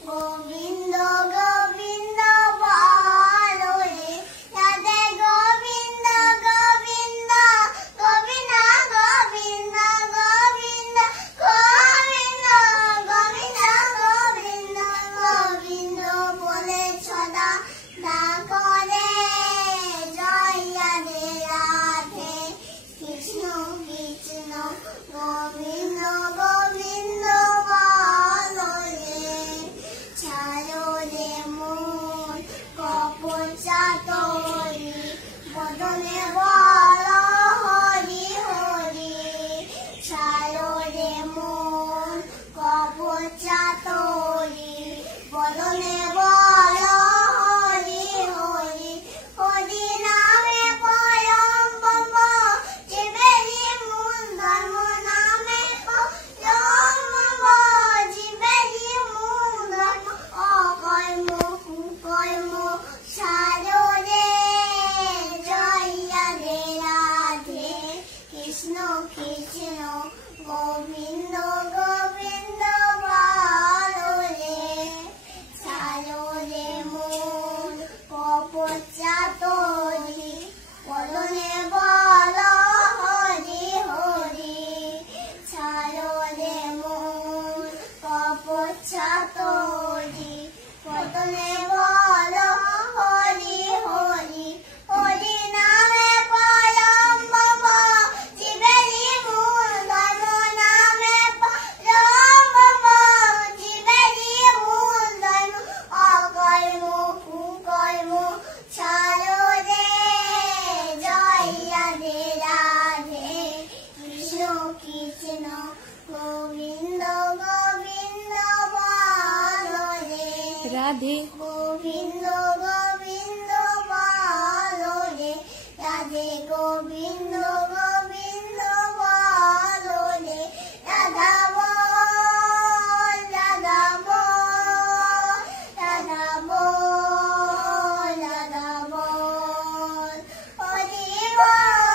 গোবিন্দ গোবিন্দ বলো রে রাধে গোবিন্দ গোবিন্দ গোবিন্দ গোবিন্দ গোবিন্দ গোবিন্দ গোবিন্দ গোবিন্দ গোবিন্দ বলে সদা ডাকো রে জয় রাধে রাধে কৃষ্ণ কৃষ্ণ গোবিন্দ গোবিন্দ বলো রে ছাড়ো রে মন কপোচা তোরি বদনে বলো হরি হরি ছাড়ো রে মন কপোচা তোরি বদনে বলো হরি হরি হরি নামে পরম ব্রহ্ম জীবেরই মূল ধর্ম নামে পরম ব্রহ্ম জীবেরই মূল ধর্ম অকর্ম কুকর্ম ছাড়ো রে জয় রাধে রাধে কৃষ্ণ কৃষ্ণ গোবিন্দ গোবিন্দ বলো রে ছাড়ো রে মন কপোচা তোরি বদনে বলো হরি হরি ছাড়ো রে মন কপোচা তোরি বদনে বলো হরি হরি হরি নামে পরম ব্রহ্ম জীবেরই মূল ধর্ম নামে পরম ব্রহ্ম জীবেরই মূল ধর্ম অকর্ম কুকর্ম ছাড়ো রে জয় রাধে রাধে কৃষ্ণ কৃষ্ণ গোবিন্দ গোবিন্দ বলো রে রাধে